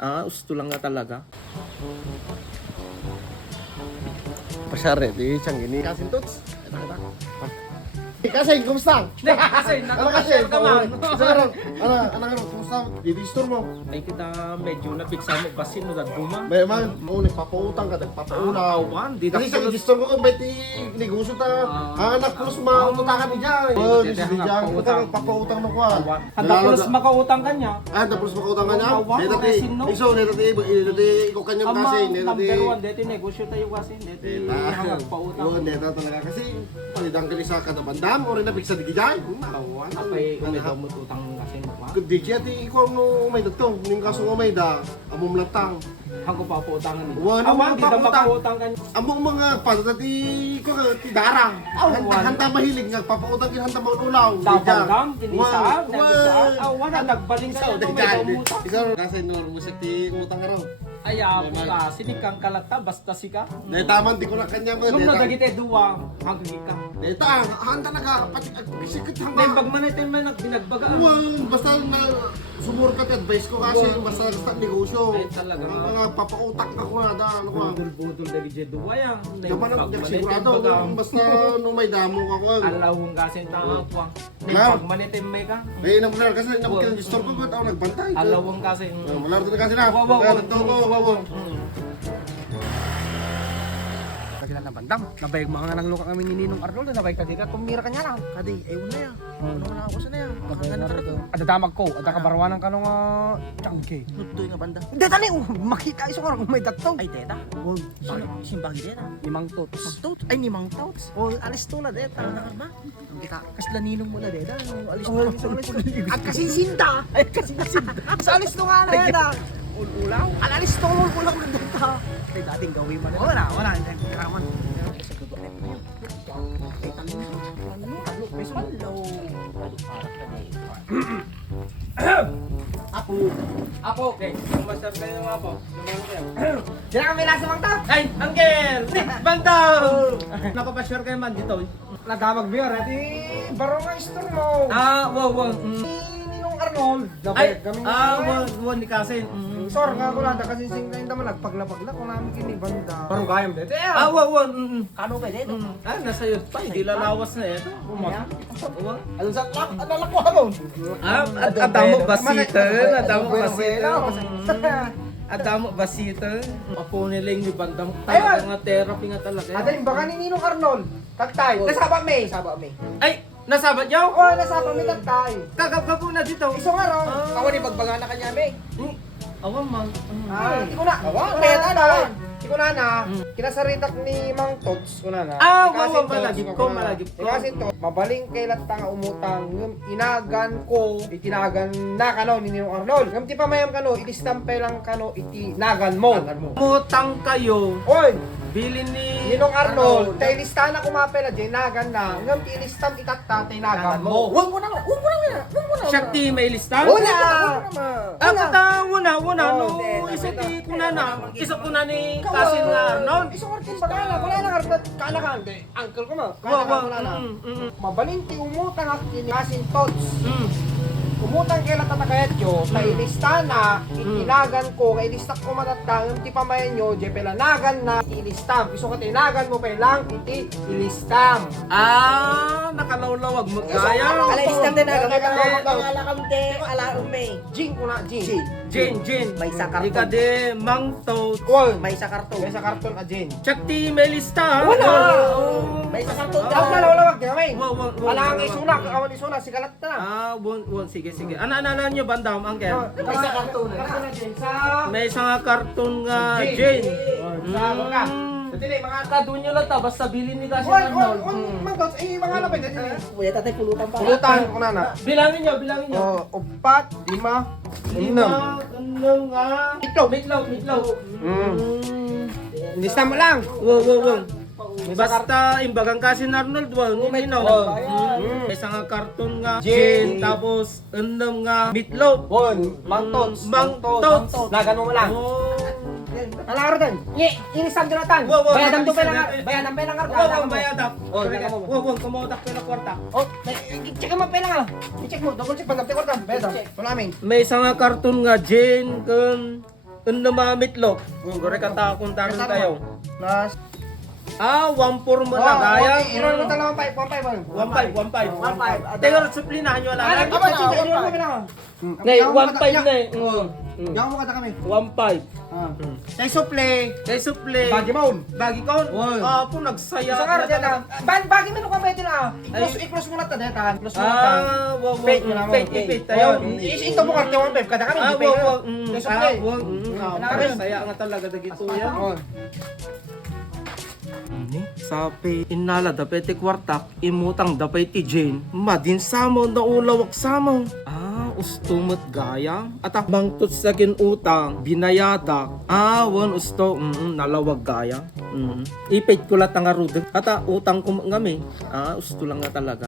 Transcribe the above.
Gusto lang nga talaga. Pasyare, di siyang gini. Kasin tots. Kasi, kumusta? Hindi, kasi Ano kasi? nakakashare ka man. Ano, kumusta? Di-disturb mo. Ay kita medyo napiksa mo basin no duma. May man, nagpapautang ka, nagpapaulaw. Awan, di Kasi sa dapat i-disturb ko kung ba't negosyo ta. Ang anak plus maututakan ni Jai. Oh, di Jai. Nagpapautang mo ko. Handa plus makautang kanya. Tapos makautang ka niya? Awan, Neta ti, resin, no? iso, neta ti, ikaw kanyang Ama, kasi, neta ti. number one, dito negosyo tayo kasi. Dito magpautang. Oo, neta talaga. Kasi, palidang ka ni sa katabandam, o rin nabigsa di Jai. Awan. Apay umitaw mo tutang kasi mo pa. Di Jai, ti, ikaw no umay dagto. Ning kaso umay da, among latang. Hangko pa pautangan ni. Wala, Awan, mga di na pautang. makautang kanya. Among mga patati ko ti darang. Hanta mahilig nga papautang kin hanta maulaw. Dabandam, tinisaan, nagisaan. Awan, nagbaling Isa ka udah na may jadi. umutang. Isa kasi no musik ti utang raw. Ay, po ka, sinikang kalata, basta sika. Dahil taman di ko na kanya mo. Nung nadagite duwa, hanggang ka. Deta, hanta naga pati bisikit Hindi, hanga. pag manitin man binagbaga. Basta na sumur ka ti advice ko kasi basta negosyo. Ay, talaga. Mga papautak ako na da ano ko. Budol-budol dali je duwa yan. Dapat na sigurado basta no may damo ako. Alawang gasin tanga po. Claro. Pag manitin may ka. Eh nang benar kasi nang kilang store ko ba tao nagbantay. Alawang gasin. Wala rin kasi na. Wow. Wow. Kagila na bandam. Nabayag mga nang luka kami ni Ninong Arnold. Nabayag kadi ka tumira kanya lang. Kadi, ewan na yan. Ano na ako sa na yan? Ada damag ko. Ada kabarwanan ka nung changke. Nutoy nga banda. Hindi tani. Makita iso ka kung may datong. Ay, teta. Oh, Simbagi teta. limang tots. Tot. Ay, ni Mang Tots. Oh, alis to na deta. ba? Hindi ka. Kasla Ninong mo na deta. Alis Oh, to. alis to. At kasi sinta. Ay, kasi sinta. Sa alis to nga na deta. Ulaw. Alis to. Ulaw na deta. Kay dating gawin mo na. Wala. Karaman. Sa dugo. Kay talino. Apo, okay. Kumasar kayo ng apo. Diyan kami nasa mang tao. Ay, Uncle! Bantaw! Napapasure kayo man dito. Nadamag biyor. Ati baro nga store mo. Wow. Ninong Arnold. Ay, Kami wow, ni Kasin. Sor nga ko lang, kasi sing kayo naman nagpagla-pagla kung namin kinibanda. Parang kayam dito. Wow. Kano ba dito? Nasa iyo pa, hindi lalawas na ito. Ano sa lak? Ano lak ko habon? Adamo basita. Adamo basita. basita. Adamo basita. Apo nila yung bandang Ayun! talaga nga therapy nga talaga. Ada yung baka ni Ninong Arnold. Taktay. Nasaba may. Nasaba may. Ay, nasabat niyo? Oh, nasaba may taktay. Kagap-gapo na dito. Iso nga ro. Kawan ni pagbaga na kanya may. Awan man. Di ko na. Kaya na. Di ko na. Kinasaritak ni Mang Tots ko na. Wow, malagip ko. Kasi to, mabaling kay latta nga umutang, ngem inagan ko, itinagan na kano ni Ninong Arnold. Ngem ti pamayam kano, ilistampe lang kano, itinagan mo. Mutang kayo. Oy, Bilin ni Ninong Arnold, tay lista na kumapela dyan, nagan na, ngem ti ilistam itatta, tay nagan mo. Huwag mo na. Shakti may lista? Wala. No, isa ti kuna na. Isa kuna ni Kasin nga Arnold. Isang orkin ba na? Wala na Arnold. Kanakan. Uncle ko ma. Kanakan wala na. Mabaling ti umutang ak kinasin tots. Umutang kay tatakayatyo, kay lista na, itinagan ko, kay lista ko matatang, ti pamayan nyo, je pelanagan na, ilistam. Iso ka tinagan mo pelang, iti ilistam. Nakalawlawag mo kaya. Alaistam din na. Alaistam. Alakam de, alaum may. Jing ko na, jing. Jin. May isa karton. Ika de Mang Tot. Oy, May isa karton. may sa karton a jing. Shakti may lista. Wala. May isa karton. Daw na lawlawag di kami. Wow. Wala ang isunak, awan isunak, sikalat na. Sige. Ano nyo bandam, Uncle? May sa karton na jing. Sa May isang karton nga Jin. Sa baka. Sa tili, mga Kadun nyo lang ta, basta bilin ni Kasin Oy, Arnold. manggot, mga lapay dito. Kuya tatay pulutan pa. Pulutan ko na na. Bilangin nyo. Oh, 4, 5, 6. Enam nga. Mitlaw. Lista mo lang. Wow. Basta imbagang Kasin Arnold, may may isang nga karton nga Gin. gin, tapos enam nga meatloaf. Mang Tots. Nagan mo lang. Alaro din. Inisam Jonathan. Bayadam to bayadam pa lang Wow, bayadak. teka mo. Wow, kumodak pala kwarta. Oh, i-check mo pa lang. I-check mo, double check pag kwarta. Bayadam. Wala amin. May isang nga karton nga gin, kun namamitlok. Gore katakon taron tayo. Plus. 1-4 mo na gaya. Iron mo talaga 1.5. 1-5. Tayo suplinahan nyo lang. Ano ba siya? Iron mo na. Nay, 1-5 na eh. Yang mo kata kami. 1-5. Kay suple. Kay suple. Bagi maun. Bagi kaon. Po nagsaya. Sa kar dyan na. Bagi mo ka pwede na. I-close mo na ta dyan. Close mo na ta. Fake mo na mo. Fake tayo. Ito mo karte 1.5 kada kami. Kay suple. Nagsaya nga talaga dagito yan. Ini sapi inala dapete kwartak imutang dapete Jane madin samo na ulawak samo. Ustumot gaya at bangtot sa utang binayada. Won usto nalawag gaya. Ipit ko lat nga rudeg at utang ko ngami. Usto lang nga talaga.